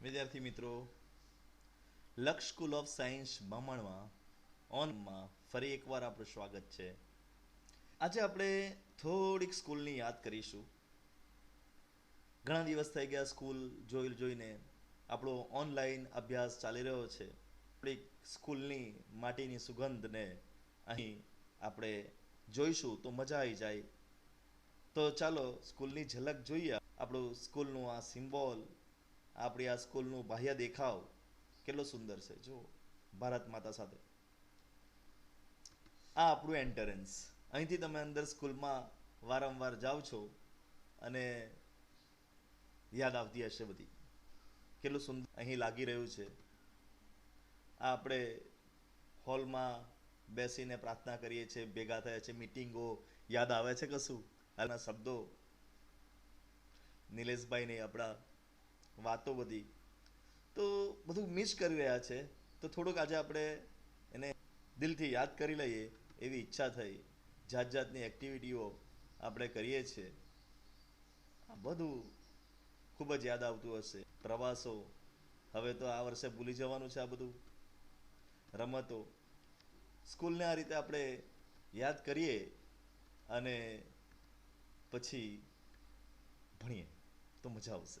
વિદ્યાર્થી મિત્રો, લક્ષ સ્કૂલ ઓફ સાયન્સ બામણમાં ઓનમાં ફરી એકવાર આપણું સ્વાગત છે. આજે આપણે થોડીક સ્કૂલની યાદ કરીશું. ઘણા દિવસ થઈ ગયા સ્કૂલ જોઈને. આપણો ઓનલાઈન અભ્યાસ ચાલી રહ્યો છે. થોડીક સ્કૂલની માટીની સુગંધને અહીં આપણે જોઈશું તો મજા આવી જાય. તો ચાલો સ્કૂલની ઝલક જોઈએ. આપણું સ્કૂલનું આ સિમ્બોલ, આપણી આ સ્કૂલનું બાહ્ય દેખાવ કેટલો સુંદર છે. જો ભારત માતા સાથે આ આપણું એન્ટરન્સ. અહીંથી તમે અંદર સ્કૂલમાં વારંવાર જાઓ છો અને યાદ આવતી હશે બધી. કેટલું સુંદર અહીં લાગી રહ્યું છે. આ આપણે હોલમાં બેસીને પ્રાર્થના કરીએ છીએ, ભેગા થયા છે, મિટિંગો યાદ આવે છે કશું? હાલના શબ્દો નિલેશભાઈ આપણા વાતો બધી તો બધું મિસ કરી રહ્યા છે. તો થોડુંક આજે આપણે એને દિલથી યાદ કરી લઈએ એવી ઈચ્છા થઈ. જાતની એક્ટિવિટીઓ આપણે કરીએ છીએ. આ બધું ખૂબ જ યાદ આવતું હશે. પ્રવાસો હવે તો આ વર્ષે ભૂલી જવાનું છે. આ બધું રમતો સ્કૂલને આ રીતે આપણે યાદ કરીએ અને પછી ભણીએ તો મજા આવશે.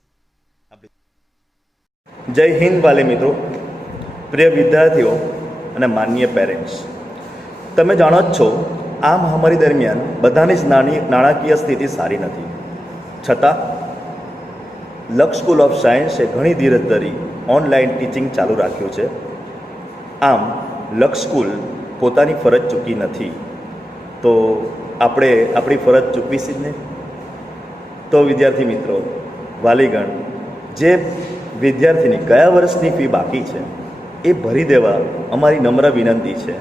જય હિન્દ વાલે મિત્રો, પ્રિય વિદ્યાર્થીઓ અને માનનીય પેરેન્ટ્સ. તમે જાણો જ છો, આ મહામારી દરમિયાન બધાની જ નાણાકીય સ્થિતિ સારી નથી. છતાં લક્ષ સ્કૂલ ઓફ સાયન્સે ઘણી ધીરજ ધરી ઓનલાઈન ટીચિંગ ચાલુ રાખ્યું છે. આમ લક્ષ સ્કૂલ પોતાની ફરજ ચૂકી નથી, તો આપણે આપણી ફરજ ચૂકવીશી જ ને. તો વિદ્યાર્થી મિત્રો, વાલીગણ, જે વિદ્યાર્થીની કયા વર્ષની ફી બાકી છે એ ભરી દેવા અમારી નમ્ર વિનંતી છે.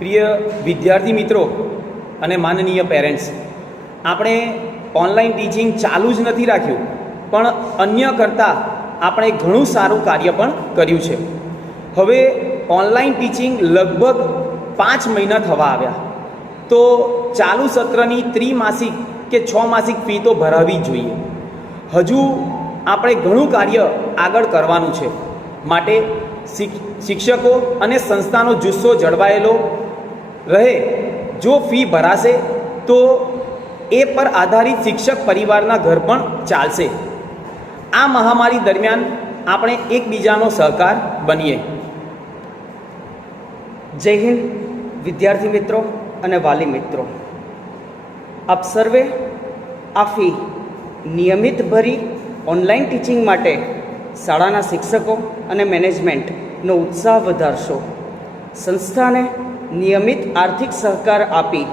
પ્રિય વિદ્યાર્થી મિત્રો અને માનનીય પેરેન્ટ્સ, આપણે ઓનલાઈન ટીચિંગ ચાલુ જ નથી રાખ્યું, પણ અન્ય કરતાં આપણે ઘણું સારું કાર્ય પણ કર્યું છે. હવે ઓનલાઈન ટીચિંગ લગભગ 5 મહિના થવા આવ્યા, તો ચાલુ સત્રની ત્રિમાસિક કે 6 માસિક ફી તો ભરાવી જ જોઈએ. હજુ આપણે ઘણું કાર્ય આગળ કરવાનું છે. માટે શિક્ષકો અને સંસ્થાનો જુસ્સો જળવાયેલો રહે. જો ફી ભરાશે તો એ પર આધારિત શિક્ષક પરિવારના ઘર પણ ચાલશે. આ મહામારી દરમિયાન આપણે એકબીજાનો સહકાર બનીએ. જય હિન્દ વિદ્યાર્થી મિત્રો અને વાલી મિત્રો. આપ સર્વે આ ફી નિયમિત ભરી ઓનલાઈન ટીચિંગ માટે શાળાના શિક્ષકો અને મેનેજમેન્ટનો ઉત્સાહ વધારશો. સંસ્થાને નિયમિત આર્થિક સહકાર આપી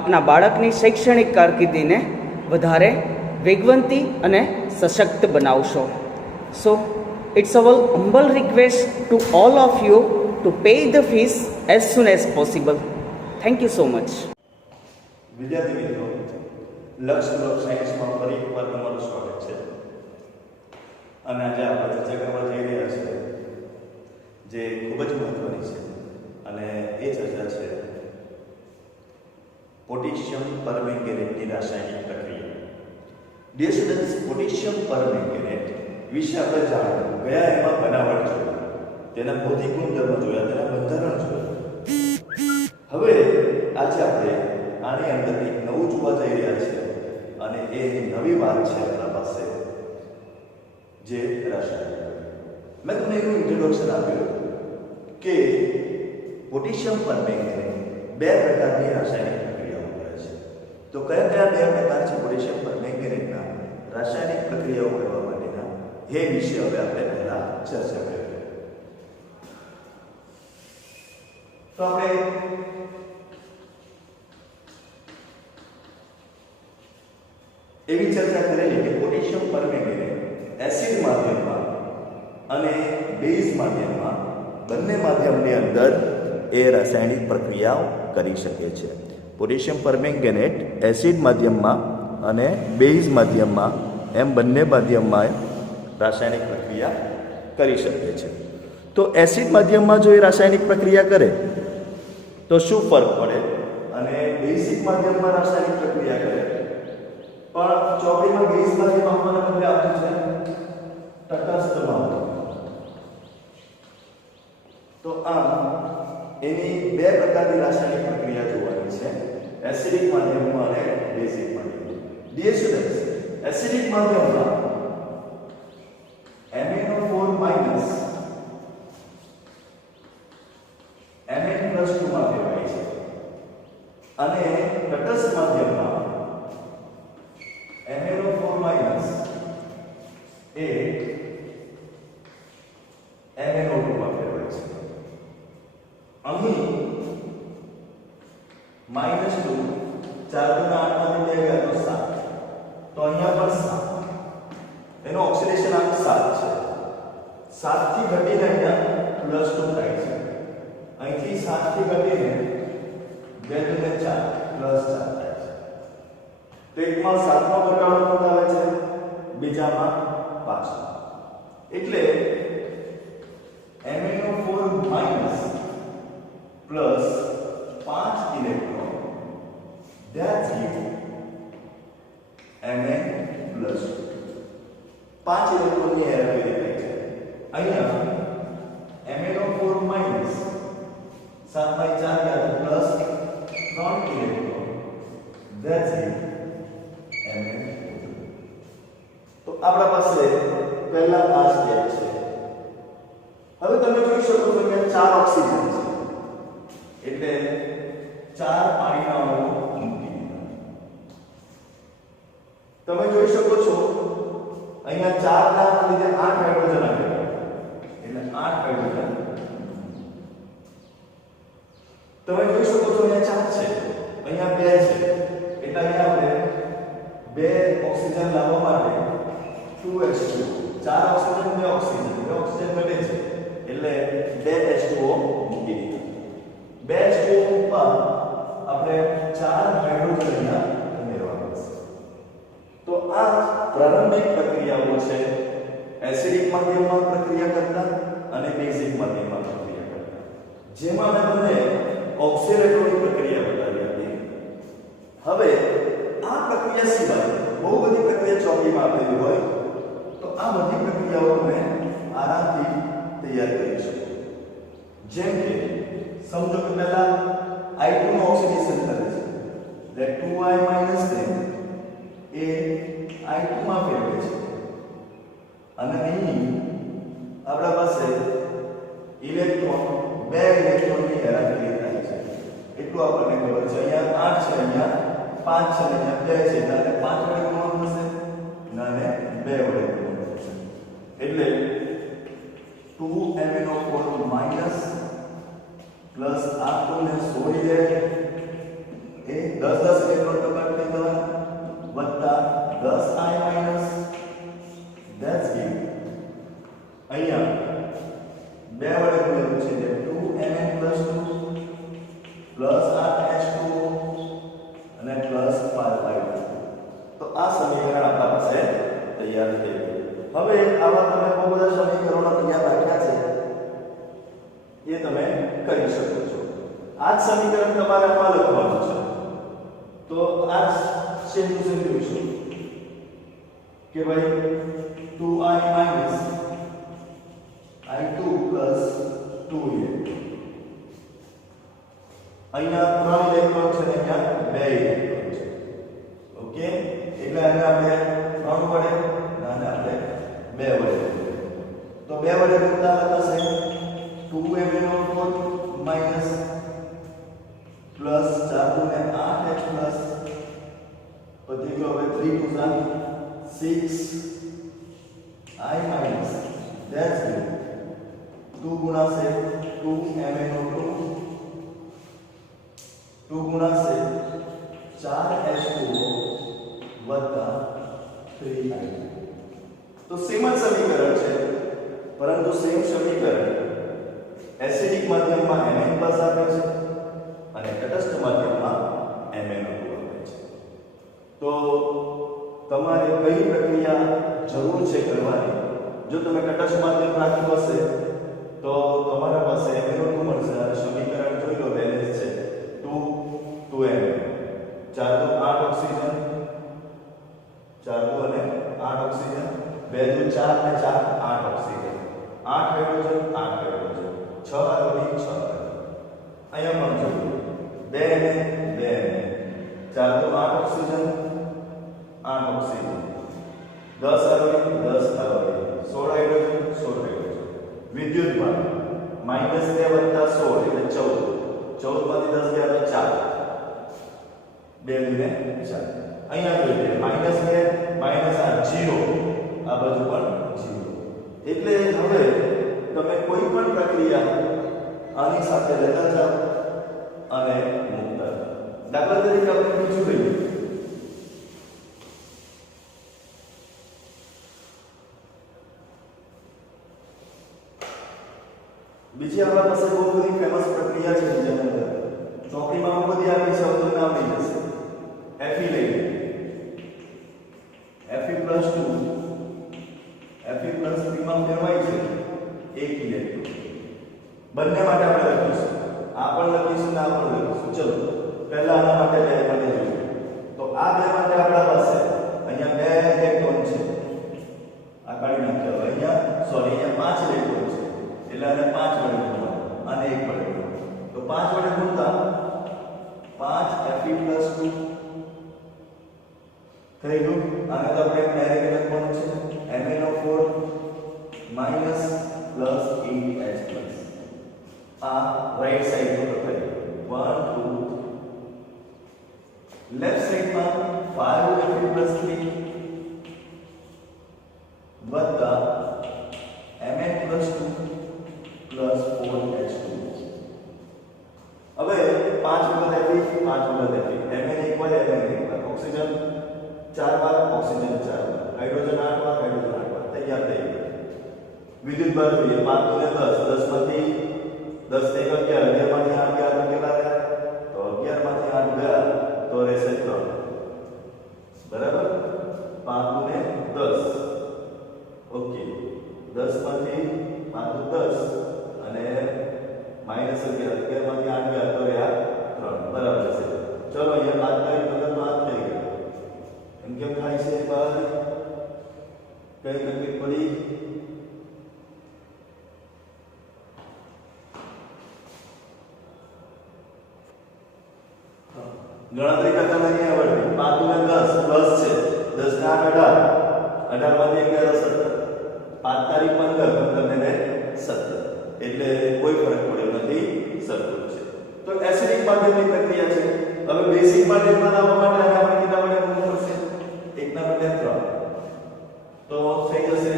આપના બાળકની શૈક્ષણિક કારકિર્દીને વધારે વેગવંતી અને સશક્ત બનાવશો. So it's our humble request to all of you to pay the fees as soon as possible. Thank you so much. વિદ્યાર્થી મિત્રો, લક્ષ સ્કૂલ ઓફ સાયન્સમાં ફરી એકવાર તમારું સ્વાગત છે. અને આજે આપણે ચર્ચા કરવા જઈ રહ્યા છીએ જે ખૂબ જ મહત્વની છે, અને એ ચર્ચા છે પોટેશિયમ પરમેંગેનેટની રાસાયણિક પ્રક્રિયા. ડિયર સ્ટુડન્ટ્સ, પોટેશિયમ પરમેંગેનેટ વિશે આપણે જાણ્યું, ગયા એમાં બનાવટ જોઈ, તેના ભૌતિક ગુણધર્મો જોયા, તેના બંધારણ જોયા. હવે આજે આપણે આની અંદર એક નવું જોવા જઈ રહ્યા છીએ, અને એ નવી વાત છે આપણા પાસે, જે રાસાયણિક. મેં તમને એનું ઇન્ટ્રોડક્શન આપ્યું કે પોટેશિયમ પરમેંગેનેટ 2 પ્રકારની રાસાયણિક પ્રક્રિયાઓ કરે છે. તો કયા કયા 2 પ્રકાર છે પોટેશિયમ પરમેંગેનેટના રાસાયણિક પ્રક્રિયાઓ કરવા માટેના, એ વિશે હવે આપણે પહેલા ચર્ચા કરીએ. તો આપણે એવી ચર્ચા કરેલી કે પોટેશિયમ પરમેંગેનેટ એસિડ માધ્યમમાં અને બેઝ માધ્યમમાં, બંને માધ્યમની અંદર એ રાસાયણિક પ્રક્રિયાઓ કરી શકે છે. પોટેશિયમ પરમેંગેનેટ એસિડ માધ્યમમાં અને બેઝ માધ્યમમાં, એમ બંને માધ્યમમાં રાસાયણિક પ્રક્રિયા કરી શકે છે. તો એસિડ માધ્યમમાં જો એ રાસાયણિક પ્રક્રિયા કરે તો શું ફરક પડે, અને બેઝિક માધ્યમમાં રાસાયણિક પ્રક્રિયા કરે પણ ચોપડીમાં બેઝ માધ્યમ આપવાના બદલે આપ્યું છે તો આમ એની બે પ્રકારની રાસાયણિક પ્રક્રિયા જોવાની છે, એસિડિક માધ્યમમાં અને બેઝિક માધ્યમમાં. ડિયર સ્ટુડન્ટ્સ, એસિડિક માધ્યમમાં MnO4 માઈનસ Mn+2 માં ફેરવાય છે અને તટસ્થ માધ્યમમાં MnO4 માઈનસ એ MnO2 માં ફેરવાય છે. અહીં -2 4 ના 8 માંથી 2 ગયા તો 7, તો અહીંયા પણ 7, એનો ઓક્સિડેશન આંક 7 છે. 7 થી ઘટીને અહીંયા +2 થાય છે. અહીંથી 7 થી ઘટીને 2 × 4 +4 થાય છે. તો એકમાં 7 નો ઘટાડો નોંધાવે છે, બીજામાં 5 નો. એટલે MnO4 minus plus 5 electron, that's give Mn+2. 5 ઇલેક્ટ્રોનની હેરાફેરી થાય છે. અહીંયા MnO4 માઈનસ 7/4 ગયા તો plus 3 electron, that's give Mn2. તો આપણા પાસે પહેલા આ સ્ટેપ છે. હવે તમે જોઈ શકો છો કે 4 ઓક્સિજન છે, એટલે 4 પાણીના અણુઓ મૂકી દીધા. તમે જોઈ શકો છો અહીંયા 4 ના લીધે 8 હાઇડ્રોજન આવ્યા, એટલે 8 હાઇડ્રોજન. તમે જોઈ શકો છો અહીંયા 4 છે, અહીંયા 2 છે, એટલે અહીંયા આપણે 2 ઓક્સિજન લાવવા માટે 2H2, 4 ઓક્સિજન 2 ઓક્સિજન, 2 ઓક્સિજન ઘટે છે એટલે 2H2O મૂકી દીધા. 2H2O ઉપર આપણે 4 હાઇડ્રોજન અહીંયા ઉમેરવા પડશે. તો આ પ્રારંભિક પ્રક્રિયાઓ છે એસિડિક માધ્યમમાં પ્રક્રિયા કરતા અને બેઝિક માધ્યમમાં પ્રક્રિયા કરતા, જેમાં મેં તમને ઓક્સિડેટોની પ્રક્રિયા બતાવી હતી. હવે આ પ્રક્રિયા સિવાય બહુ બધી પ્રક્રિયા ચોપડીમાં આપેલી હોય, તો આ બધી પ્રક્રિયાઓ તમે આરામથી તૈયાર કરી શકો. જેમ કે સમજો કે પહેલા I2 નો ઓક્સિડેશન કરે છે, એટલે 2I ને એ I2 માં ફેરવે છે અને અહીં આપણા પાસે ઇલેક્ટ્રોન 2 ઇલેક્ટ્રોનની હેરાફેરી થાય છે, એટલું આપણને ખબર છે. અહીંયા 8 છે, અહીંયા 5 છે, અહીંયા 2 છે, એટલે 5 વડે ગુણો થશે અને 2 વડે ગુણો થશે, એટલે 2MnO4 માઈનસ પ્લસ આ 2 ને છોડી દે એ 10 ઇલેક્ટ્રોન કપાટ થઈ જવાના વત્તા 10I માઈનસ, that's give અહીંયા 2 વડે ગુણેલું છે એટલે 2Mn+2 પ્લસ આ H2O અને પ્લસ 5I2. તો આ સમીકરણ આપણા પાસે તૈયાર થઈ ગયું. હવે આવા તમે બહુ બધા સમીકરણો તૈયાર રાખ્યા છે, એ તમે કરી શકો છો. આ જ સમીકરણ તમારે આમાં લખવાનું છે. તો આ સેમ ટુ સેમ જોઈશું કે ભાઈ 2I minus I2 plus 2A, અહીંયા 3 ઇલેક્ટ્રોન છે ને અહીંયા 2 ઇલેક્ટ્રોન છે. ઓકે, એટલે આને આપણે 3 વડે અને આપણે 2 વડે, તો 2 વડે ગુણતા થશે 2MnO4 માઈનસ પ્લસ 4 ને 8H પ્લસ પછી જો હવે 3 2 6I માઈનસ, that's good. 2 गुणा से 2MnO2, 2 गुणा से 4H2O वत्ता 3I. तो सेम જ સમીકરણ છે, પરંતુ સેમ સમીકરણ એસિડિક માધ્યમમાં Mn પ્લસ આપે છે અને તટસ્થ માધ્યમમાં MnO2 આપે છે. તો તમારે કઈ પ્રક્રિયા જરૂર છે કરવાની, જો તમે તટસ્થ માધ્યમ રાખ્યું હશે તો તમારા પાસે MnO2 મળશે અને સમીકરણ જોઈ લો બેલેન્સ છે 2Mn, 4 તો 8 ઓક્સિજન, 4 તો અને 8 ઓક્સિજન, 2 તો 4 અને 4 8 ઓક્સિજન, 8 હાઇડ્રોજન 8 હાઇડ્રોજન, 6 આવે 6 અહીંયા પણ જોયું 2 ને 2 4 તો 8 ઓક્સિજન 8 ઓક્સિજન 10 આવે 10 આવે 16 હાઇડ્રોજન 16 હાઇડ્રોજન વિદ્યુત ભાર -2 + 16 એટલે 14 માંથી 10 ગયા તો 4 2 ને 4 અહીંયા જોઈએ -2 -8 0 આ બાજુ પણ 0 એટલે હવે તમે કોઈ પણ પ્રક્રિયા આની સાથે લેતા જાઓ અને મૂકતા જાઓ. દાખલા તરીકે આપણે બીજું લઈએ બીજી આપણા પાસે બહુ બધી ફેમસ પ્રક્રિયા છે જેની અંદર ચોપડીમાં બહુ બધી આપી છે તો નામ લઈ જશે Fe લઈએ Fe+2 Fe+3 માં ફેરવાય છે 1 ઇલેક્ટ્રોન બંને માટે આપણે લખીશું આ પણ લખીશું ને આ પણ લખીશું. ચલો પહેલા આના માટે બે માટે જોઈએ તો આ બે માટે આપણા પાસે અહીંયા 2 ઇલેક્ટ્રોન છે આ કાઢી નાખ્યો અહીંયા સોરી અહીંયા 5 ઇલેક્ટ્રોન છે એટલે આને 5 વડે ગુણવા અને 1 વડે ગુણવા તો 5 વડે ગુણતા 5 Fe+2 થઈ ગયું. આને તો આપણે ડાયરેક્ટ લખવાનું છે MnO4 માઈનસ પ્લસ 8H+. આ રાઈટ સાઈડ પર થઈ 1 2 લેફ્ટ સાઈડમાં 5 Fe+3 વત્તા Mn+2 પ્લસ 4H2. હવે 5 વખત Fe 5 વખત Fe Mn એક વાર ઓક્સિજન 4 વાર ઓક્સિજન 4 વાર હાઇડ્રોજન 8 વાર હાઇડ્રોજન 8 વાર તૈયાર થઈ ગયું. વિદ્યુત ભાર જોઈએ 5 ને 10 10 માંથી 10 ને 11 11 માંથી 8 ગયા તો કેટલા થયા તો 11 માંથી 8 ગયા તો રહેશે 3 બરાબર 5 ને 10 ઓકે 10 માંથી 5 10 અને -11 11 માંથી 8 ગયા તો રહ્યા 3 બરાબર છે. ચલો અહીંયા 5 તારીખ વગર 5 થઈ ગયા એમ કેમ થાય છે બાદ કઈ તકલીફ પડી ગણતરી કરતા નહીં આવડતી 5 ને 10 પ્લસ છે 10 ને 8 18 18 માંથી 11 17 5 તારીખ 15 15 ને 17 એટલે કોઈ ફરક પડ્યો નથી સરખું છે. તો એસિડિક માધ્યમની પ્રક્રિયા છે. હવે બેઝિક માધ્યમમાં લાવવા માટે આપણે કેટલા વડે ગુણવું પડશે 1 ના બદલે 3 તો થઈ જશે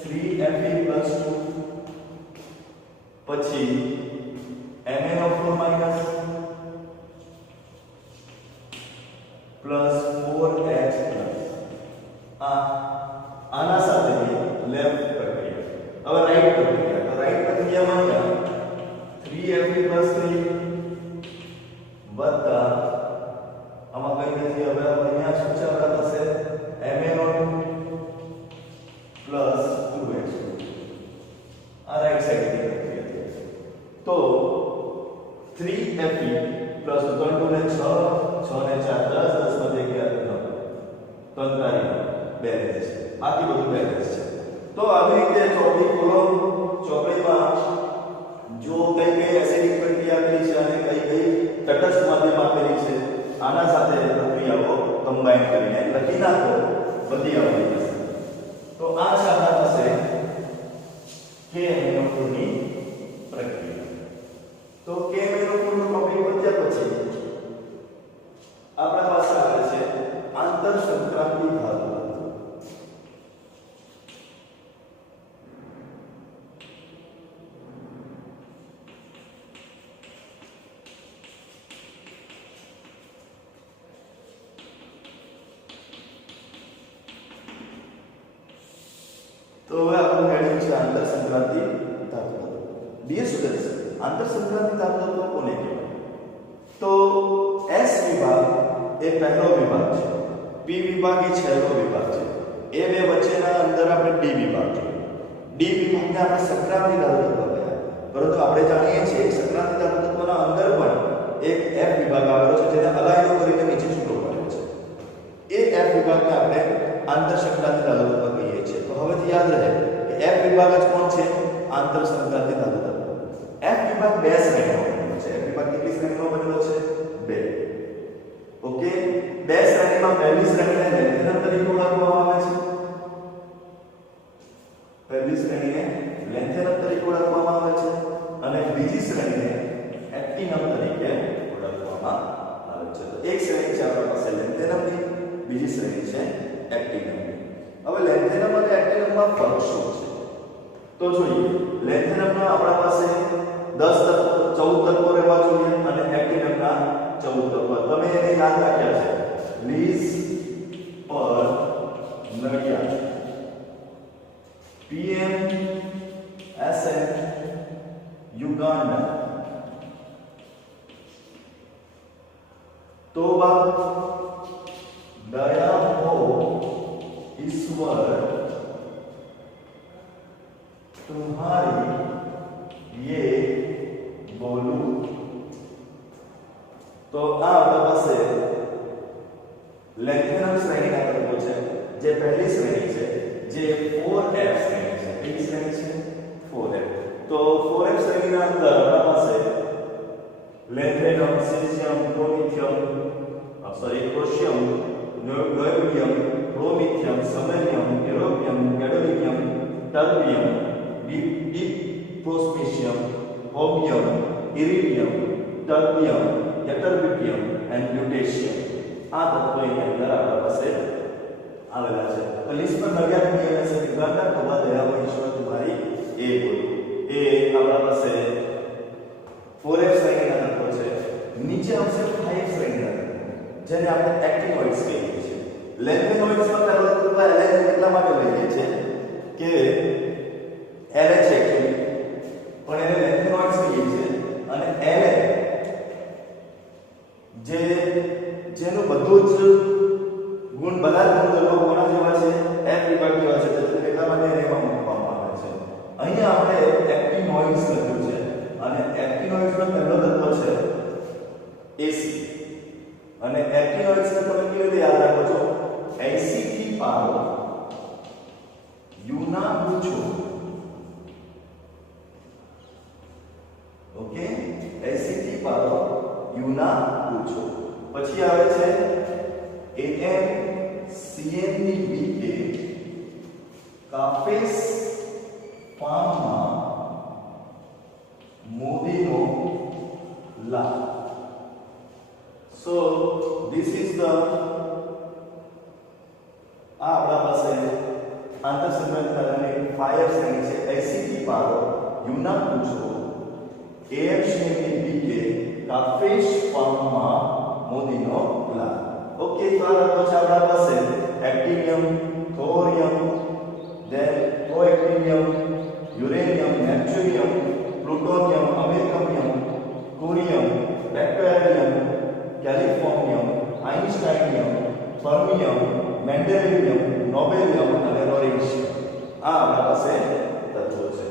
3Fe+2 પછી MnO4 minus plus 4H plus આના સાથેની લેફ્ટ પ્રક્રિયા. હવે રાઈટ પ્રક્રિયા તો રાઈટ પ્રક્રિયામાં અહીંયા 3Fe+3 વત્તા આમાં કઈ નથી હવે અહીંયા શું ચાલતા થશે MnO2 પ્લસ 2H આ રાઈટ સાઈડની પ્રક્રિયા તો 3Fe પ્લસ 3 ને 6 6 ને 4 10 10 માંથી 11 3 તારીખ બેલેન્સ છે બાકી બધું બેલેન્સ છે. તો આવી રીતે ચોપડી ખોલો ચોપડીમાં જો કઈ કઈ એસિડિક પ્રક્રિયા આપેલી છે અને કઈ કઈ તટસ્થ માધ્યમ આપેલી છે આના સાથે પ્રક્રિયાઓ કમ્બાઈન કરીને લખી નાખો બધી આવડી જશે. તો આ છે આપણા પાસે KMnO2 ની પ્રક્રિયા. તો KMnO2 નો ટોપિક વધ્યા પછી આપણા પાસે આવે છે આંતર સંક્રાંતિ ધાતુ. તો હવે આપણું હેડિંગ છે આંતર સંક્રાંતિ ધાતુ. ડિયર સ્ટુડન્ટ્સ આંતર સંક્રાંતિ ધાતુ કોને કહેવાય તો S વિભાગ એ પહેલો વિભાગ છે P વિભાગ એ છેલ્લો વિભાગ છે એ બે વચ્ચેના અંદર આપણે D વિભાગ છે D વિભાગને આપણે સંક્રાંતિ ધાતુ તત્વ કહેવાય પરંતુ આપણે જાણીએ છીએ કે સંક્રાંતિ ધાતુ તત્વના અંદર પણ એક F વિભાગ આવેલો છે જેને અલાયનો કરીને નીચે છૂટો પડ્યો છે એ F વિભાગને આપણે આંતર સંક્રાંતિ ધાતુ તત્વ કહીએ છીએ. તો હવેથી યાદ રહે કે F વિભાગ જ કોણ છે આંતર સંક્રાંતિ ધાતુ તત્વ. વિભાગ બે શ્રેણીમાં બનેલો છે. એફ વિભાગ કેટલી શ્રેણીમાં બનેલો છે? બે. ઓકે, બે શ્રેણીમાં પહેલી શ્રેણીને લેન્થેનમ તરીકે ઓળખવામાં આવે છે. પહેલી શ્રેણીને લેન્થેનમ તરીકે ઓળખવામાં આવે છે અને બીજી શ્રેણીને એક્ટિનમ તરીકે ઓળખવામાં આવે છે. તો એક શ્રેણી છે આપણા પાસે લેન્થેનમની, બીજી શ્રેણી છે એક્ટિનમની. હવે લેન્થેનમ અને એક્ટિનમમાં ફરક શું છે? તો જોઈએ, લેન્થેનમના આપણા પાસે 10 તત્વો 14 તત્વો રહેવા જોઈએ અને એક્ટિનમના 14 તત્વો. તમે એને યાદ રાખ્યા છે. લીઝ પર નડિયાદ, PM SM યુગાન્ડા, तोबा दया हो ईश्वर तुम्हारी ये बोलू. तो आ आपका પાસે લેન્થેનમ શ્રેણીના તત્વો છે. જે પહેલી શ્રેણી છે જે 4f શ્રેણી છે. કઈ શ્રેણી છે? 4f. તો 4f શ્રેણીના અંદર આપણા પાસે લેન્થેનમ, સીઝિયમ, ક્રોશિયમ, નોયોડિયમ, પ્રોમિથિયમ, સમેરિયમ, યુરોપિયમ, ગેડોલિનિયમ, ટર્બિયમ, ડિપ્રોસ્પેશિયમ, હોમિયમ, ઇરિડિયમ, ટર્બિયમ, યટરબિટિયમ એન્ડ લ્યુટેશિયમ. આ તત્વો એની અંદર આપણા પાસે આવેલા છે. તો લિસ્ટ પર નડિયાદ પીએમએસ યુગાન્ડા તોબા દયા હો ઈશ્વર તમારી એ બોલો. એ આપણા પાસે 4f શ્રેણીના તત્વો છે. નીચે આવશે 5 શ્રેણીના તત્વો, જેને આપણે એક્ટિનોઇડ્સ કહીએ છીએ. લેન્થેનોઇડ્સમાં પહેલો તત્વ એલેન એટલા માટે લઈએ છીએ કે એલએચ એકચ્યુઅલી પણ એને લેન્થેનોઇડ્સ કહીએ છીએ. અને એલેન જેનું બધું જ ગુણ બધા જ ગુણધર્મો કોના જેવા છે? એફ વિભાગ જેવા છે. એટલા માટે એને એમાં મૂકવામાં આવે છે. અહીંયા આપણે એક્ટિનોઇડ્સ લખ્યું છે અને એક્ટિનોઇડ્સનો પહેલો તત્વ છે એસી. અને એક્ટિનોઇડ્સને તમે કેવી રીતે યાદ રાખો છો? એસી થી પાવર યુ ના પૂછો. ઓકે, એસી થી પાવર યુ ના પૂછો. પછી આવે છે એમ સીએન ની બીકે કાફેસ પામમાં મોદીનો લા. So this is the આપણા પાસે આંતરસંબંધ કરવાની 5 શ્રેણી છે. એસીટી પાવર યુના પૂછો, એમ શ્રેણી બીકે કાફેશ પામમાં મોદીનો લા. ઓકે, તો આ તત્વો છે આપણા પાસે એક્ટિનિયમ, થોરિયમ, then પ્રોએક્ટિનિયમ, યુરેનિયમ, નેપ્ચ્યુનિયમ, પ્લુટોનિયમ, અમેરિકમિયમ, કોરિયમ, બેક્ટેરિયમ, કેલિફોર્નિયમ, આઇન્સ્ટાઇનિયમ, ફર્મિયમ, મેન્ડેલિયમ, નોબેલિયમ અને લોરેન્શિયમ. આ આપણા પાસે તત્વો છે.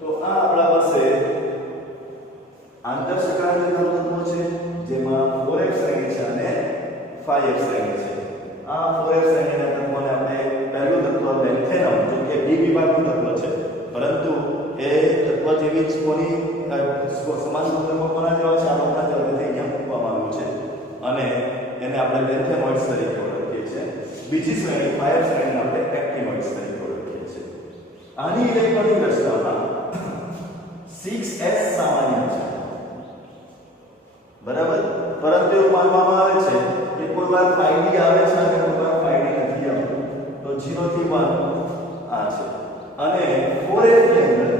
તો આ આપણા પાસે આંતરશકારક તત્વો છે, જેમાં 4f શ્રેણી છે અને 5f શ્રેણી છે. આ 4f શ્રેણીના તત્વોને આપણે પહેલું તત્વ લેન્થેનમ, જો કે બી વિભાગનું તત્વ છે, પરંતુ એ તત્વ જેવી જ કોની સમાન ગુણધર્મો કોના જેવા છે? આના જેવા રીતે અહીંયા મૂકવામાં આવ્યું છે અને એને આપણે લેન્થેનોઇડ્સ તરીકે ઓળખીએ છીએ. બીજી શ્રેણી 5f શ્રેણીને આપણે એક્ટિનોઇડ્સ તરીકે ઓળખીએ છીએ. આની ઇલેક્ટ્રોનિક રચનામાં 6s સામાન્ય છે, બરાબર? પરંતુ એવું માનવામાં આવે છે કે કોઈ વાર 5d આવે છે અને કોઈ વાર 5d નથી આવતું. તો 0 થી 1 આ છે. અને 4f ની અંદર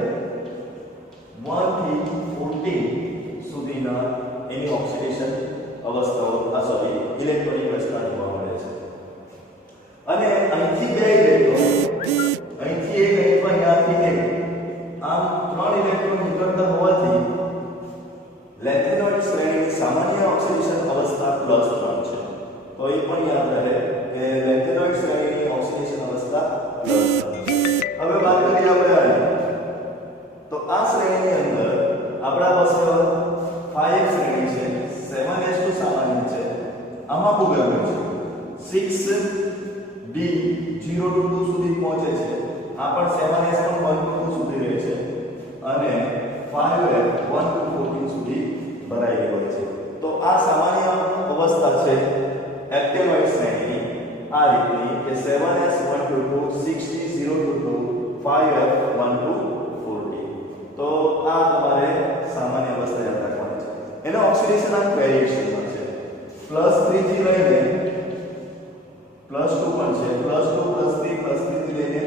1 થી 14 સુધીના એની ઓક્સિડેશન અવસ્થાઓ ઇલેક્ટ્રોનિક રચના જોવા મળે છે. અને અહીંથી બે ઇલેક્ટ્રોન, અહીંથી એક, અહીંયાથી એક, આમ 3 ઇલેક્ટ્રોન નીકળતા હોવાથી લેન્થેનોઇડ શ્રેણીની સામાન્ય ઓક્સિડેશન અવસ્થા +3 છે. તો એ પણ યાદ રહે કે લેન્થેનોઇડ શ્રેણીની ઓક્સિડેશન અવસ્થા +3 છે. હવે વાત કરીએ આપણે તો આ શ્રેણીની અંદર આપણા પાસે 5f શ્રેણી છે, 7s2 સામાન્ય છે. આમાં પ્રોગ્રામ છે 6d 0 to 2 સુધી પહોંચે છે. આ પણ 7s પણ 1 to 2 સુધી રહે છે અને 5 5F 1 to 14 સુધી ભરાયેલી હોય છે. તો આ સામાન્ય અવસ્થા છે એક્ટિનોઇડ શ્રેણીની આ રીતની કે 7s 1 to 2 60 0 to 2 5F 1 to 14. તો આ તમારે સામાન્ય અવસ્થા યાદ રાખવાની છે. એનો ઓક્સિડેશન અને વેરિએશન પણ છે. +3 થી લઈને +2 પણ છે. +2 +3 થી લઈને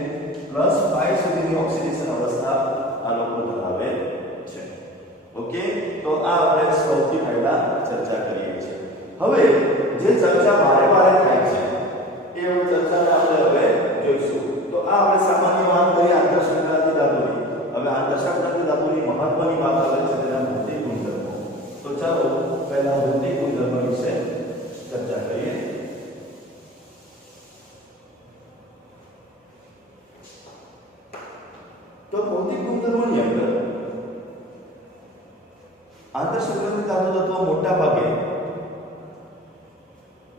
+5 સુધીની ઓક્સિડેશન અવસ્થા આ લોકો ધરાવે છે. ઓકે, તો આ આપણે સૌથી પહેલા ચર્ચા કરીએ છીએ. હવે જે ચર્ચા વારે થાય છે એ ચર્ચાને આપણે હવે જોઈશું. તો આ આપણે સામાન્ય વાત કરીએ આંતરસંક્રાંતિ ધાતુની. હવે આંતરસંક્રાંતિ ધાતુની મહત્વની વાત આવે છે તેના ભૌતિક ગુણધર્મો. તો ચાલો પહેલા ભૌતિક ગુણધર્મો વિશે ચર્ચા કરીએ. તો ભૌતિક ગુણધર્મોની અંદર આંતરસંક્રાંતિ ધાતુ તત્વો મોટા ભાગે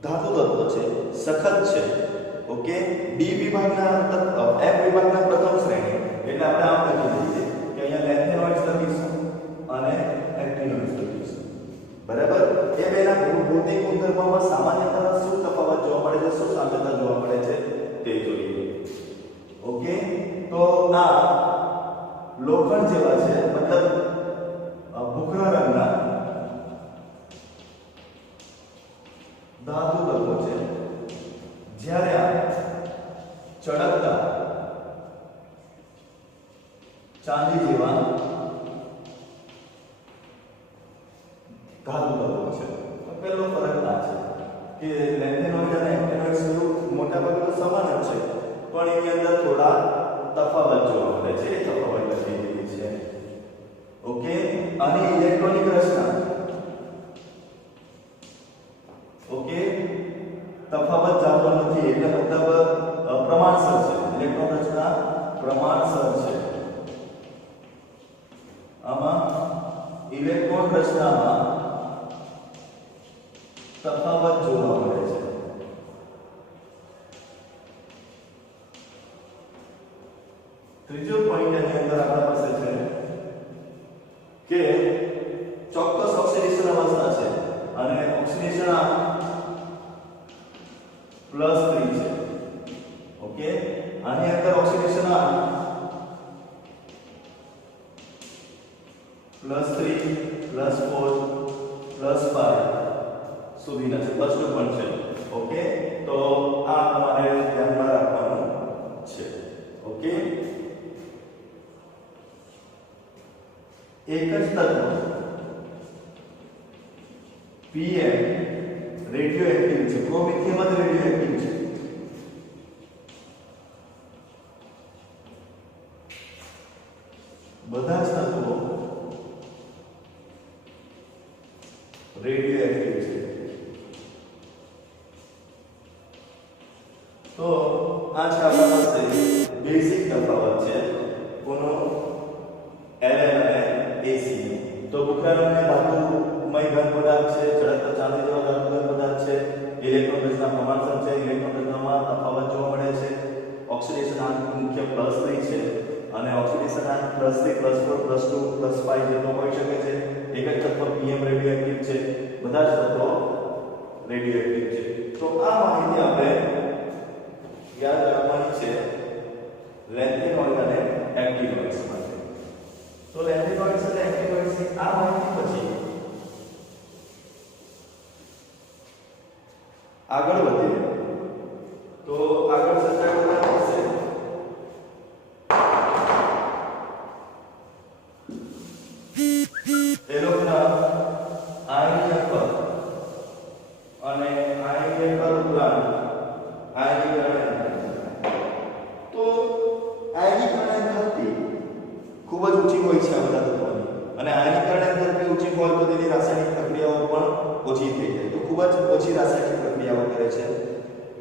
ધાતુ તત્વો છે, સખત છે. ઓકે, ડી વિભાગના એફ વિભાગના પ્રથમ શ્રેણી એટલે આપણે આમ લખી દઈએ કે અહીંયા લેન્થેનોઇડ્સ લખીશું અને એક્ટિનોઇડ્સ લખીશું. બરાબર, એ બેના ભૌતિક ગુણધર્મોમાં સામાન્યતઃ શું તફાવત જોવા મળે છે, શું સામ્યતા જોવા મળે છે તે જોઈએ. ઓકે, તો આ લોખંડ જેવા છે, મતલબ ભૂખરા રંગના ધાતુ તત્વો છે. જ્યારે આ ચળકતા ચાંદી જેવા ધાતુ તત્વો છે. તો પહેલો ફરક આ છે કે લેન્થેનોઇડ અને એક્ટિનોઇડ સ્વરૂપ મોટા ભાગે તો સમાન જ છે, પણ એની અંદર થોડા તફાવત જોવા મળે છે. એ તફાવત લખી દીધી છે. ઓકે, અને ઇલેક્ટ્રોનિક રચના ઓકે તફાવત જાતો નથી એટલે મતલબ પ્રમાણસર છે. ઇલેક્ટ્રોન રચના પ્રમાણસર છે. આમાં ઇલેક્ટ્રોન રચનામાં તફાવત જોવા મળે છે. ત્રીજો પોઈન્ટ એની અંદર આપણા પાસે છે કે ચોક્કસ ઓક્સિડેશન અવસ્થા છે અને ઓક્સિડેશન +3 છે. ઓકે, આની અંદર ઓક્સિડેશન +3 +4 +5 સુધીના છે, +2 પણ છે. ઓકે, તો આ તમારે ધ્યાનમાં રાખવાનું છે. ઓકે, એક જ તત્વ PM રેડિયો એક્ટિવ છે. પ્રોમિથિયમ જ રેડિયો એક્ટિવ છે. બધા જ તત્વો રેડિયો એક્ટિવ છે. તો આ છે આપણા પાસે બેઝિક તફાવત છે કોનો Ln અને AC. તો ભૂખરા રંગની ધાતુમય ઘન પદાર્થ છે, ચળકતા ચાંદી જેવા ધાતુ ઘન પદાર્થ છે, ઇલેક્ટ્રોન રચના પ્રમાણસર છે, ઇલેક્ટ્રોન રચનામાં તફાવત જોવા મળે છે, ઓક્સિડેશન આંક મુખ્ય +3 છે અને ઓક્સિડેશન આંક +3 +4 +2 +5 જેટલો હોઈ શકે છે. એક જ તત્વ PM રેડિયો એક્ટિવ છે, બધા જ તત્વો રેડિયો એક્ટિવ છે. તો આ માહિતી આપણે યાદ રાખવાની છે લેન્થેનોઇડ અને એક્ટિનોઇડ્સ માટે. તો લેન્થેનોઇડ્સ અને એક્ટિનોઇડ્સ ની આ માહિતી પછી આગળ વધીએ તો આગળ ચર્ચા કરવાની છે એ લોકોના આયનીય પર અને આયનીય પર ઉપરાંત આયનીકરણ. તો આયનીકરણ એન્થાલ્પી ખૂબ જ ઊંચી હોય છે આ બધા તત્વોની, અને આયનીકરણ એન્થાલ્પી ઊંચી હોય તો તેની રાસાયણિક પ્રક્રિયાઓ પણ ઓછી થઈ જાય. તો ખૂબ જ ઓછી રાસાયણિક પ્રક્રિયાઓ કરે છે.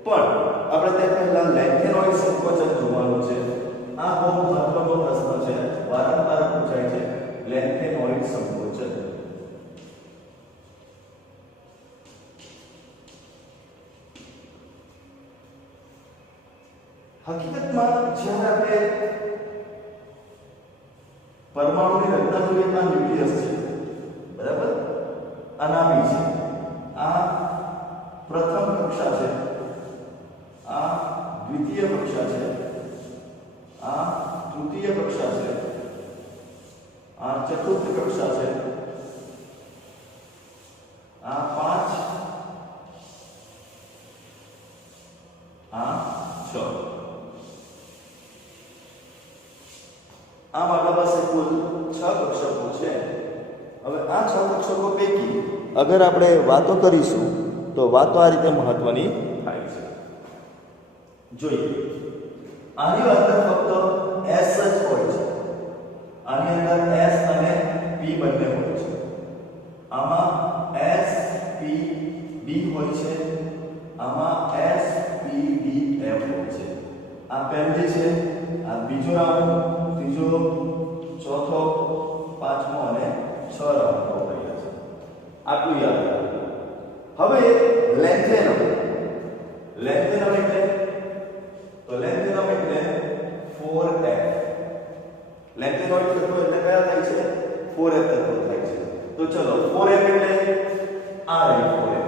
પણ આપણે તે પહેલા લેન્થેનોઇડ સંકોચન જોવાનું છે. આ બહુ મહત્વનો પ્રશ્ન છે, વારંવાર પૂછાય છે. લેન્થેનોઇડ સંકોચન હકીકતમાં જ્યારે આપણે પરમાણુની રચના જોઈએ તો આ ન્યુક્લિયસ છે, બરાબર? અનામી છે, આ પ્રથમ કક્ષા છે, આ દ્વિતીય કક્ષા છે, આ તૃતીય કક્ષા છે, આ ચતુર્થ કક્ષા છે, આ 5, આ 6. આમ આપણા પાસે કુલ 6 કક્ષકો છે. હવે આ 6 કક્ષકો પૈકી અગર આપણે વાતો કરીશું તો વાતો આ રીતે મહત્વની થાય છે. જોઈએ, આની અંદર ફક્ત S જ હોય છે. આની અંદર S અને P બંને હોય છે. આમાં S P D હોય છે, આમાં S P D F હોય છે. આ પહેલી છે, આ બીજો રાઉન્ડ, ત્રીજો, ચોથો, પાંચમો અને 6 રાઉન્ડ રહ્યા છે. આટલું યાદ રાખો. હવે લેન્થેનમ એટલે તો લેન્થેનમ એટલે 4F. લેન્થેનોઇડ તત્વો એટલે કયા થાય છે? 4F તત્વો થાય છે. તો ચલો 4F એટલે આ રહી 4F,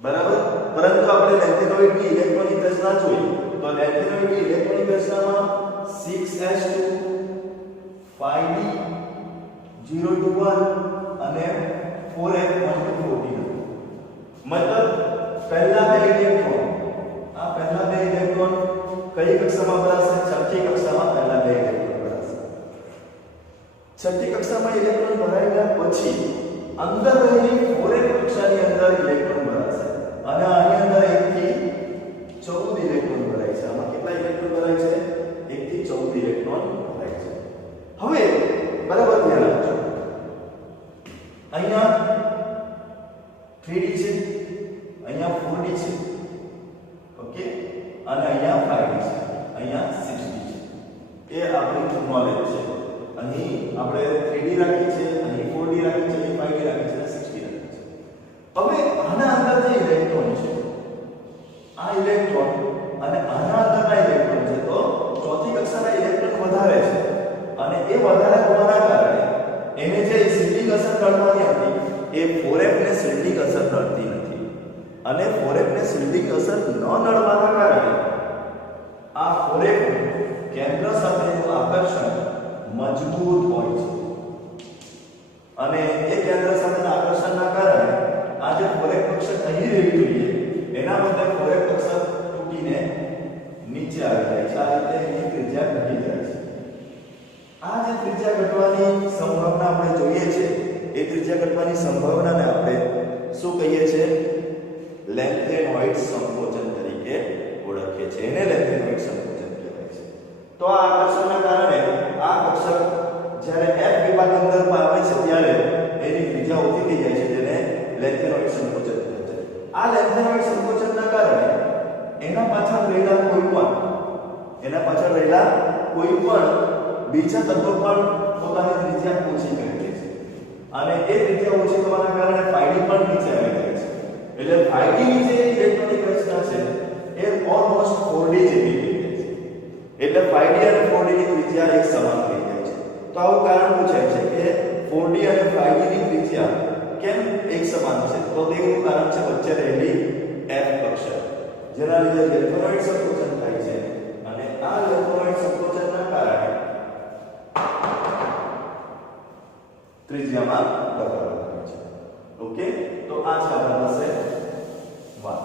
બરાબર? પરંતુ આપણે લેન્થેનોઇડની ઇલેક્ટ્રોનિક રચના જોઈએ તો લેન્થેનોઇડની ઇલેક્ટ્રોનિક રચનામાં 6s2 5d021 અને 4f114. મતલબ પહેલા બે ઇલેક્ટ્રોન, આ પહેલા બે ઇલેક્ટ્રોન કઈ કક્ષામાં ભરાશે? છઠ્ઠી કક્ષામાં પહેલા બે ઇલેક્ટ્રોન ભરાશે. છઠ્ઠી કક્ષામાં ઇલેક્ટ્રોન ભરાઈ ગયા પછી અંદર રહેલી 4f કક્ષાની અંદર ઇલેક્ટ્રોન ભરાશે અને આની અંદર 1 થી 14 ઇલેક્ટ્રોન ભરાય છે. આમાં કેટલા ઇલેક્ટ્રોન ભરાય છે? 1 થી 14 ઇલેક્ટ્રોન ભરાય છે. હવે બરાબર ધ્યાન રાખજો, અહીંયા 3d છે, અહીંયા 4d છે, ઓકે, અને અહીંયા 5d છે, અહીંયા 6d છે. એ આપણી નોલેજ છે. અહીં આપણે 3d રાખી છે, અહીં 4d રાખી છે, અહીં 5d રાખી છે, 6d રાખી છે. હવે આના અંદર જે ઇલેક્ટ્રોન છે, આ ઇલેક્ટ્રોન અને આના અંદરના ઇલેક્ટ્રોન છે, તો ચોથી કક્ષાના ઇલેક્ટ્રોન વધારે છે અને એ વધારે હોવાના કારણે એને જે શિલ્ડિંગ અસર કરવાની હતી એ 4f ને શિલ્ડિંગ અસર કરતી નથી અને 4f ને શિલ્ડિંગ અસર ન નડવાના કારણે આ 4f કેન્દ્ર સાથેનું આકર્ષણ મજબૂત હોય છે અને એ કેન્દ્ર સાથેના આકર્ષણના કારણે આ જે 4f કક્ષક અહીં રહેવી જોઈએ એના બદલે 4f કક્ષક તૂટીને નીચે આવી જાય છે. આ રીતે એની ત્રિજ્યા ઘટી જાય છે. આ જે ત્રિજ્યા ઘટવાની સંભાવના આપણે જોઈએ છે એ ત્રિજ્યા ઘટવાની સંભાવનાને આપણે શું કહીએ છીએ? લેન્થેનોઇડ સંકોચન તરીકે ઓળખીએ છીએ. એને લેન્થેનોઇડ સંકોચન કહેવાય છે. તો આ આકર્ષણના કારણે આ કક્ષક જ્યારે F વિભાગ અંદર આવે છે ત્યારે એની ત્રિજ્યા ઓછી થઈ જાય છે, જેને લેન્થેનોઇડ સંકોચન કહે છે. આ લેન્થેનોઇડ સંકોચનના કારણે એના પાછળ રહેલા કોઈ પણ બીજા તત્વો પણ પોતાની ત્રિજ્યા ઓછી કરી દે છે અને એ ત્રિજ્યા ઓછી થવાના કારણે 5d પણ નીચે આવી જાય છે. એટલે 5d ની જે ઇલેક્ટ્રોનિક રચના છે એ ઓલમોસ્ટ 4d જેવી થઈ જાય છે. એટલે 5d અને 4d ની ત્રિજ્યા એક સમાન થઈ જાય છે. તો આવું કારણ પૂછાય છે કે 4d અને 5d ની ત્રિજ્યા કેમ એક સમાન છે? તો તેનું કારણ છે વચ્ચે રહેલી f કક્ષા, જેના લીધે ઇલેક્ટ્રોનિક સંકોચન થાય છે અને આ ઇલેક્ટ્રોનિક સંકોચનના કારણે ત્રિજ્યામાં ઘટાડો થાય છે. ઓકે, તો આ છે આપણા પાસે વાત.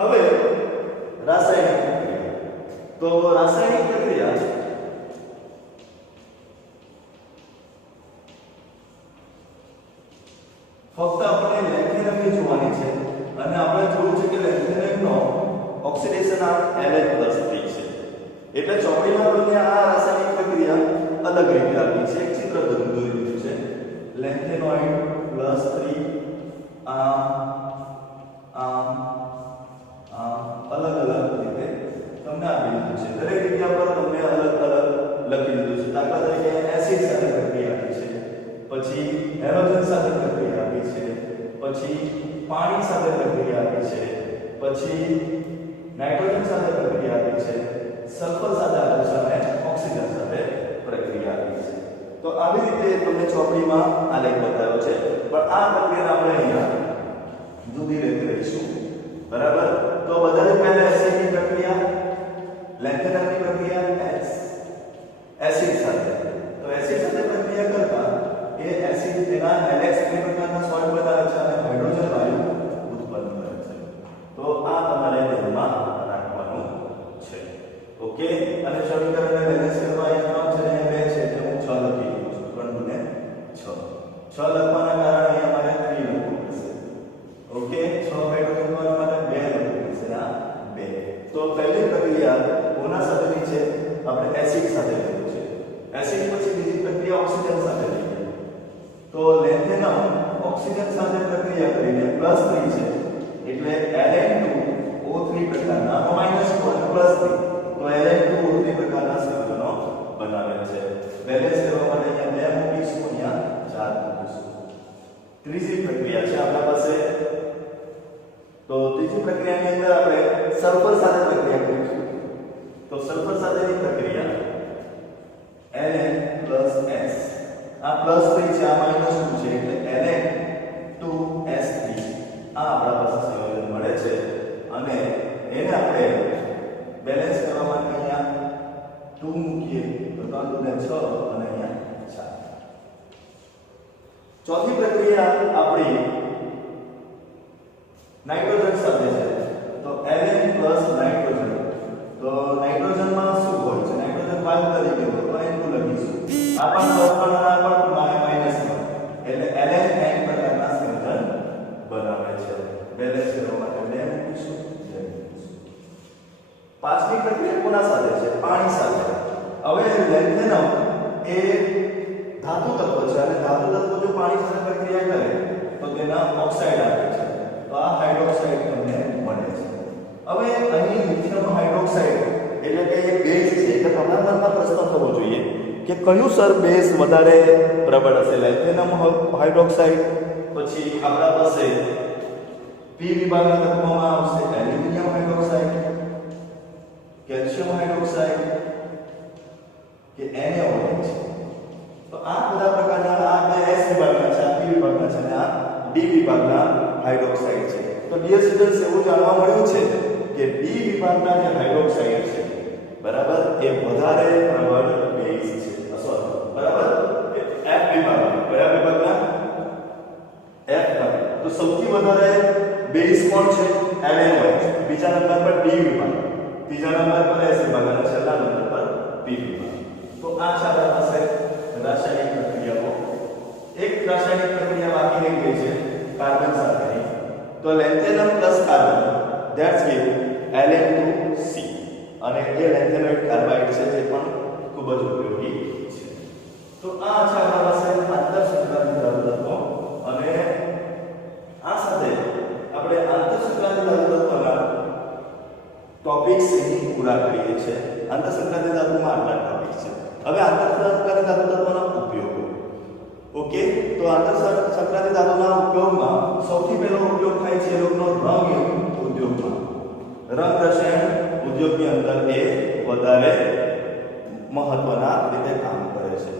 હવે રાસાયણિક પ્રક્રિયા. તો રાસાયણિક પ્રક્રિયા ફક્ત આપણે લેન્થેનમની જોવાની છે અને આપણે જોયું છે કે લેન્થેનમનો ઓક્સિડેશન આ LH+3 છે. એટલે ચોપડીમાં તમને આ રાસાયણિક પ્રક્રિયા અલગ રીતે આપી છે. એક ચિત્ર દોરી દીધું છે. લેન્થેનોઇડ +3 અલગ રીતે તમને આપી દીધું છે. દરેક જગ્યા પર તમને અલગ લખી દીધું છે. દાખલા તરીકે એસિડ સાથે પ્રક્રિયા આપી છે, પછી હેલોજન સાથે પ્રક્રિયા આપી છે, પછી પાણી સાથે પ્રક્રિયા આપી છે, પછી નાઇટ્રોજન સાથે પ્રક્રિયા આપી છે, સલ્ફર સાથે આપી છે અને ઓક્સિજન સાથે પ્રક્રિયા આપી છે. તો આવી રીતે તમને ચોપડીમાં આલેખ બતાવ્યો છે, પણ આ પ્રક્રિયા આપણે અહીંયા જુદી રીતે લઈશું. બરાબર? તો વધારે પહેલા એસિડની પ્રક્રિયા, લેન્થેનમની પ્રક્રિયા એસિડ સાથે. તો એસિડ સાથે પ્રક્રિયા કરતા એ એસિડ તેના LX પ્રકારના સોલ્ટ બનાવે છે અને હાઇડ્રોજન વાયુ ઉત્પન્ન કરે છે. તો આ તમારે ધ્યાનમાં રાખવાનું છે. ઓકે, અને સમીકરણને બેલેન્સ કરવા અહીંયા 3 છે અને 2 છે એટલે હું 6 લખી દઉં છું. 3 ગુણે 6. 6 લખવાના કારણે અહીંયા મારે 3 લખવું પડશે. ઓકે, 6 હાઇડ્રોજન વાળા માટે 2 લખવું પડશે. આ 2. તો પહેલી પ્રક્રિયા કોના સાથેની છે? આપણે એસિડ સાથે લીધું છે. એસિડ પછી બીજી પ્રક્રિયા ઓક્સિજન સાથે લીધી. તો લેન્થેનમ ઓક્સિજન સાથે પ્રક્રિયા કરીને +3 છે એટલે Ln2O3 પ્રકારના -4 +3 તો Ln2O3 પ્રકારના સંયોજનો બનાવે છે. બેલેન્સ કરવા માટે અહીંયા 2 મૂકીશું, અહીંયા 4 મૂકીશું. ત્રીજી પ્રક્રિયા છે આપણા પાસે. તો ત્રીજી પ્રક્રિયાની અંદર આપણે સલ્ફર સાથે પ્રક્રિયા કરીશું. તો સલ્ફર સાથેની પ્રક્રિયા Ln+S, આ +3 છે, આ -2 છે એટલે Ln2S3 આ આપણા પાસે સંયોજન મળે છે અને એને આપણે બેલેન્સ કરવા માટે અહીંયા 2 મૂકીએ તો 3 ગુણ્યા 6 અને અહીંયા 4. ચોથી પ્રક્રિયા આપણી નાઇટ્રોજન સાથે છે. તો Ln પ્લસ નાઇટ્રોજન. તો નાઇટ્રોજનમાં શું હોય છે? નાઇટ્રોજન વાયુ તરીકે હોય તો N2 લખીશું. આ પણ પ્લસ પણ આ પણ માઈનસ એટલે Ln n પ્રકારના સંયોજન બનાવે છે. બેલેન્સ કરવા માટે 2 મૂકીશું. પાંચમી પ્રક્રિયા કોના સાથે છે? પાણી સાથે. હવે લેન્થેનમ એ ધાતુ તત્વ છે અને ધાતુ તત્વ જો પાણી સાથે પ્રક્રિયા કરે તો તેના ઓક્સાઇડ આપે છે. તો આ હાઇડ્રોક્સાઇડ તમને મળે છે. હવે અહીં લિથિયમ હાઇડ્રોક્સાઇડ એટલે કે એ બેઝ છે એટલે તમારા મનમાં પ્રશ્ન થવો જોઈએ કે કયું સર બેઝ વધારે પ્રબળ હશે? લેન્થેનમ હાઇડ્રોક્સાઇડ, પછી આપણા પાસે પી વિભાગના તત્વોમાં આવશે એલ્યુમિનિયમ હાઇડ્રોક્સાઇડ, કેલ્શિયમ હાઇડ્રોક્સાઇડ કે NaOH. તો આ બધા પ્રકારના આ બે S વિભાગના છે, આ P વિભાગના છે અને આ D વિભાગના હાઇડ્રોક્સાઇડ છે. તો ડિયર સ્ટુડન્ટ્સ એવું જાણવા મળ્યું છે કે D વિભાગના જે હાઇડ્રોક્સાઇડ છે બરાબર એ વધારે પ્રબળ બેઝ છે. બરાબર? F વિભાગ, કયા વિભાગના? F વિભાગ. તો સૌથી વધારે બેઝ કોણ છે? NaOH. બીજા નંબર પર D વિભાગ, ત્રીજા નંબર પર S વિભાગ અને છેલ્લા નંબર પર P વિભાગ. તો આ છે આપણા પાસે રાસાયણિક પ્રક્રિયાઓ. એક રાસાયણિક પ્રક્રિયા બાકી રહી ગઈ છે કાર્બન સાથેની. તો lanthanum plus carbon that's give Ln2C અને એ લેન્થેનોઇડ કાર્બાઇડ છે જે પણ ખૂબ જ ઉપયોગી છે. તો આ છે આપણા પાસે આંતરસંક્રાંતિ ધાતુ તત્વો અને આ સાથે આપણે આંતરસંક્રાંતિ ધાતુ તત્વોના ટોપિક્સ અહીં પૂરા કરીએ છીએ. આંતરસંક્રાંતિ ધાતુમાં આટલા ટોપિક્સ છે. હવે આંતરસંક્રાંતિ ધાતુ તત્વોના ઉપયોગો. ઓકે, તો આંતરસંક્રાંતિ ધાતુના ઉપયોગમાં સૌથી પહેલો ઉપયોગ થાય છે એ લોકોનો રંગ ઉદ્યોગમાં. રંગ રસાયણ ઉદ્યોગની અંદર એ વધારે મહત્વના રીતે કામ કરે છે.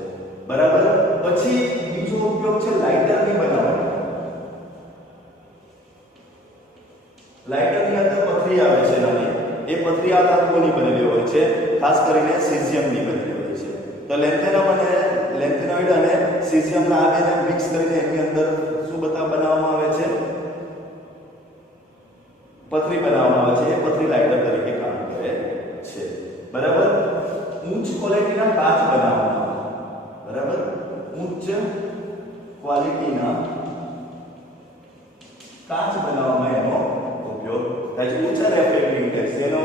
બરાબર? પછી બીજો ઉપયોગ છે લાઇટરની બનાવટ. લાઇટરની અંદર પથરી આવે છે નાની, એ પથરી આ ધાતુઓની બનેલી હોય છે, ખાસ કરીને સીઝિયમની બનેલી હોય છે. તો લેન્થેનોઇડ અને સીઝિયમના આ બેને મિક્સ કરીને એની અંદર શું બનાવવામાં આવે છે? પથરી બનાવવામાં આવે છે. એ પથરી લાઇટર તરીકે કામ કરે છે. બરાબર? ઉચ્ચ ક્વોલિટીના કાચ બનાવવામાં આવે. બરાબર? ઉચ્ચ ક્વોલિટીના કાચ બનાવવામાં એનો ઉપયોગ થાય છે. ઊંચા રેફ્રેક્ટિવ ઇન્ડેક્સ જેનો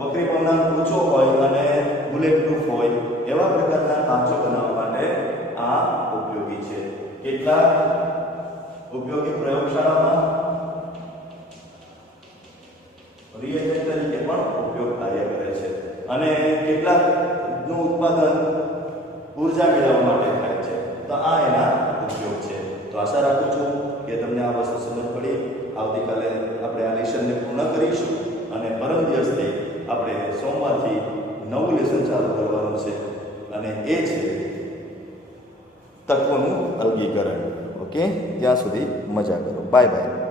વક્રી પૂર્ણાંક ઊંચો હોય અને બુલેટ પ્રૂફ હોય એવા પ્રકારના કાચો બનાવવા માટે આ ઉપયોગી છે. કેટલાક ઉપયોગી પ્રયોગશાળામાં રિએજન્ટ તરીકે પણ ઉપયોગ કાર્ય કરે છે અને કેટલાકનું ઉત્પાદન ઉર્જા મેળવવા માટે થાય છે. તો આ એના ઉપયોગ છે. તો આશા રાખું છું કે તમને આ વસ્તુ સમજ પડી. આવતીકાલે આપણે આ લેસનને પૂર્ણ કરીશું અને પરમ દિવસથી આપણે સોમવારથી નવું લેસન ચાલુ કરવાનું છે અને એ છે તત્વોનું અલગીકરણ. ઓકે, ત્યાં સુધી મજા કરો. Bye bye.